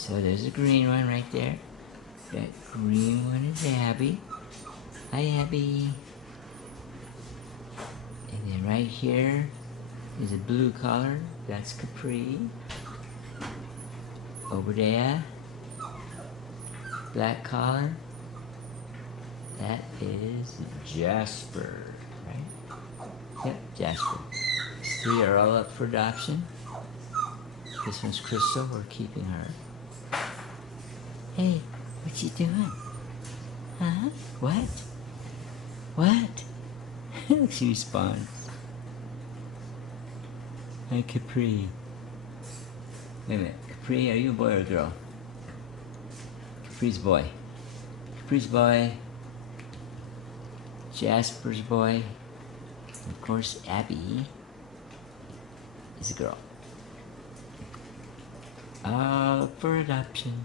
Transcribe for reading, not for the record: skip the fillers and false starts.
So there's a green one right there. That green one is Abby. Hi, Abby. And then right here is a blue collar. That's Capri. Over there, black collar. That is Jasper, right? Yep, Jasper. These three are all up for adoption. This one's Crystal. We're keeping her. Hey, what you doing? Huh? What? What? Look, she responds. Hi, Capri. Wait a minute. Capri, are you a boy or a girl? Capri's boy. Capri's boy. Jasper's boy. And of course, Abby is a girl. All for adoption.